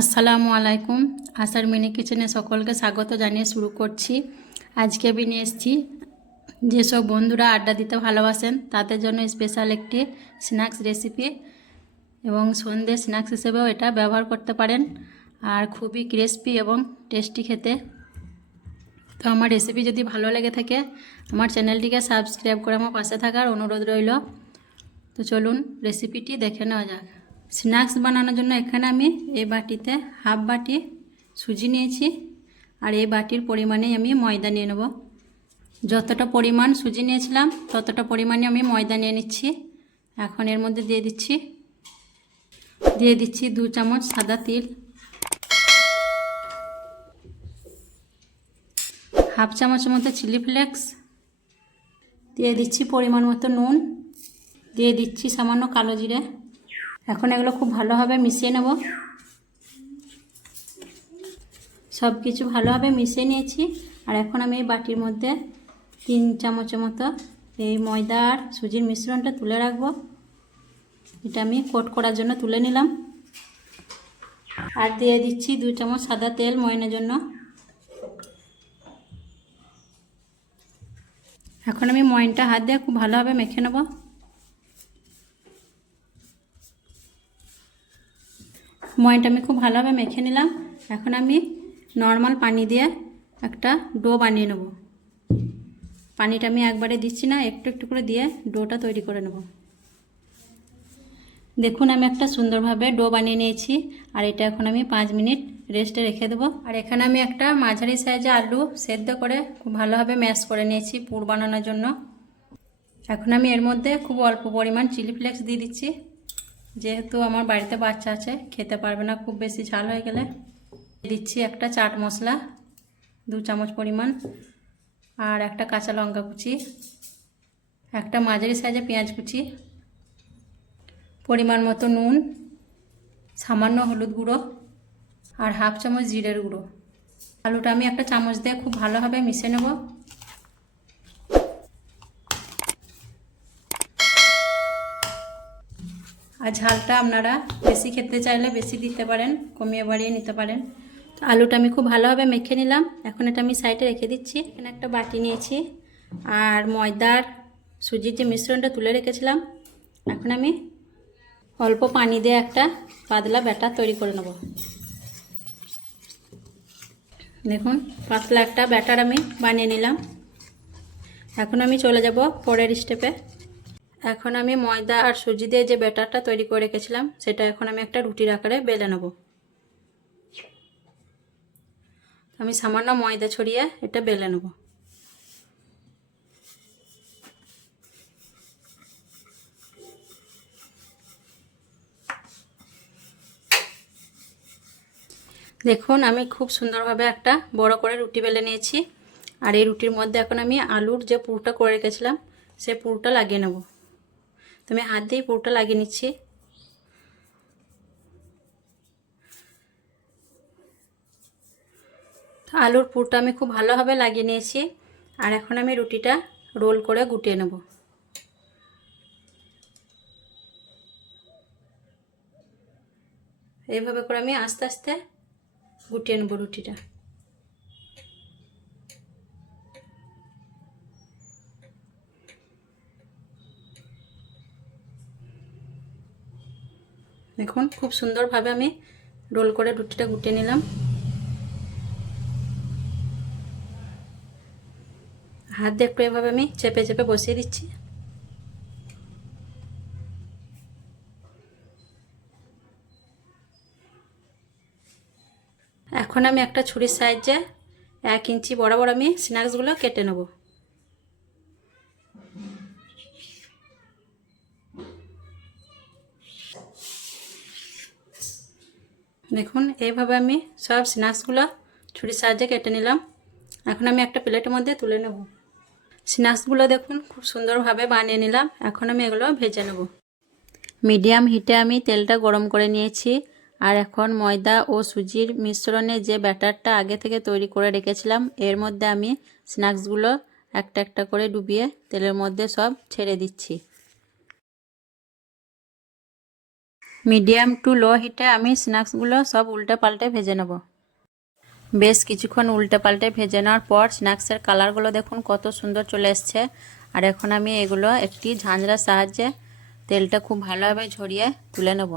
আসসালামু আলাইকুম। আসার মিনি কিচেনে সকলকে স্বাগত জানিয়ে শুরু করছি। আজকে আমি নিয়ে এসেছি যেসব বন্ধুরা আড্ডা দিতে ভালোবাসেন, তাদের জন্য স্পেশাল একটি স্ন্যাক্স রেসিপি এবং সন্ধ্যে স্ন্যাক্স হিসেবেও এটা ব্যবহার করতে পারেন আর খুবই ক্রিস্পি এবং টেস্টি খেতে। তো আমার রেসিপি যদি ভালো লেগে থাকে, আমার চ্যানেলটিকে সাবস্ক্রাইব করে আমার পাশে থাকার অনুরোধ রইল। তো চলুন রেসিপিটি দেখে নেওয়া যাক। স্ন্যাক্স বানানোর জন্য এখানে আমি এই বাটিতে হাফ বাটি সুজি নিয়েছি আর এই বাটির পরিমাণে আমি ময়দা নিয়ে নেব। যতটা পরিমাণ সুজি নিয়েছিলাম, ততটা পরিমাণে আমি ময়দা নিয়ে নিচ্ছি। এখন এর মধ্যে দিয়ে দিচ্ছি দিয়ে দিচ্ছি দু চামচ সাদা তিল। হাফ চামচের মতো চিলি ফ্লেক্স। দিয়ে দিচ্ছি পরিমাণ মতো নুন। দিয়ে দিচ্ছি সামান্য কালো জিরে। এখন এগুলো খুব ভালোভাবে মিশিয়ে নেব। সব কিছু ভালোভাবে মিশিয়ে নিয়েছি। আর এখন আমি এই বাটির মধ্যে তিন চামচের মতো এই ময়দা আর সুজির মিশ্রণটা তুলে রাখব। এটা আমি কোট করার জন্য তুলে নিলাম। আর দিয়ে দিচ্ছি দু চামচ সাদা তেল ময়নের জন্য। এখন আমি ময়নটা হাত দিয়ে খুব ভালোভাবে মেখে নেব। ময়নটা আমি খুব ভালোভাবে মেখে নিলাম। এখন আমি নর্মাল পানি দিয়ে একটা ডো বানিয়ে নেব। পানিটা আমি একবারে দিচ্ছি না, একটু একটু করে দিয়ে ডোটা তৈরি করে নেব। দেখুন, আমি একটা সুন্দরভাবে ডো বানিয়ে নিয়েছি, আর এটা এখন আমি পাঁচ মিনিট রেস্টে রেখে দেবো। আর এখানে আমি একটা মাঝারি সাইজে আলু সেদ্ধ করে খুব ভালোভাবে ম্যাশ করে নিয়েছি পুর বানানোর জন্য। এখন আমি এর মধ্যে খুব অল্প পরিমাণ চিলি ফ্লেক্স দিয়ে দিচ্ছি। যেহেতু আমার বাড়িতে বাচ্চা আছে, খেতে পারবে না, খুব বেশি ঝাল হয়ে গেলে। দিচ্ছি একটা চাট মশলা, দু চামচ পরিমাণ, আর একটা কাঁচা লঙ্কা কুচি, একটা মাঝারি সাইজে পেঁয়াজ কুচি, পরিমাণ মতো নুন, সামান্য হলুদ গুঁড়ো, আর হাফ চামচ জিরের গুঁড়ো। আলুটা আমি একটা চামচ দিয়ে খুব ভালোভাবে মিশে নেব। আর ঝালটা আপনারা বেশি খেতে চাইলে বেশি দিতে পারেন, কমিয়ে বাড়িয়ে নিতে পারেন। তো আলুটা আমি খুব ভালোভাবে মেখে নিলাম। এখন এটা আমি সাইডে রেখে দিচ্ছি। এখানে একটা বাটি নিয়েছি। আর ময়দার সুজির যে মিশ্রণটা তুলে রেখেছিলাম, এখন আমি অল্প পানি দিয়ে একটা পাতলা ব্যাটার তৈরি করে নেব। দেখুন, পাতলা একটা ব্যাটার আমি বানিয়ে নিলাম। এখন আমি চলে যাব পরের স্টেপে এখন আমি ময়দা আর সুজি দিয়ে যে ব্যাটারটা তৈরি করে রেখেছিলাম, সেটা এখন আমি একটা রুটির আকারে বেলে নেব। আমি সামান্য ময়দা ছড়িয়ে এটা বেলে নেব। দেখুন, আমি খুব সুন্দরভাবে একটা বড় করে রুটি বেলে নিয়েছি। আর এই রুটির মধ্যে এখন আমি আলুর যে পুরটা করে রেখেছিলাম, সে পুরটা লাগিয়ে নেব। তো আমি হাত দিয়েই পুরোটা লাগিয়ে নিচ্ছি। আলুর পুরটা আমি খুব ভালোভাবে লাগিয়ে নিয়েছি। আর এখন আমি রুটিটা রোল করে গুটিয়ে নেব। এইভাবে করে আমি আস্তে আস্তে গুটিয়ে নেব রুটিটা। দেখুন, খুব সুন্দরভাবে আমি রোল করে রুটিটা গুটিয়ে নিলাম। হাত দিয়ে একটু এভাবে আমি চেপে চেপে বসিয়ে দিচ্ছি। এখন আমি একটা ছুরির সাহায্যে এক ইঞ্চি বরাবর আমি স্ন্যাক্সগুলো কেটে নেব। দেখুন, এইভাবে আমি সব স্ন্যাক্সগুলো ছুরির সাহায্যে কেটে নিলাম। এখন আমি একটা প্লেটের মধ্যে তুলে নেব। স্ন্যাক্সগুলো দেখুন, খুব সুন্দরভাবে বানিয়ে নিলাম। এখন আমি এগুলো ভেজে নেব। মিডিয়াম হিটে আমি তেলটা গরম করে নিয়েছি। আর এখন ময়দা ও সুজির মিশ্রণে যে ব্যাটারটা আগে থেকে তৈরি করে রেখেছিলাম, এর মধ্যে আমি স্ন্যাক্সগুলো একটা একটা করে ডুবিয়ে তেলের মধ্যে সব ছেড়ে দিচ্ছি। মিডিয়াম টু লো হিটে আমি স্ন্যাক্সগুলো সব উল্টে পাল্টে ভেজে নেব। বেশ কিছুক্ষণ উল্টে পাল্টে ভেজে নেওয়ার পর স্ন্যাক্সের কালারগুলো দেখুন কত সুন্দর চলে এসছে। আর এখন আমি এগুলো একটি ঝাঁঝরার সাহায্যে তেলটা খুব ভালোভাবে ঝরিয়ে তুলে নেব।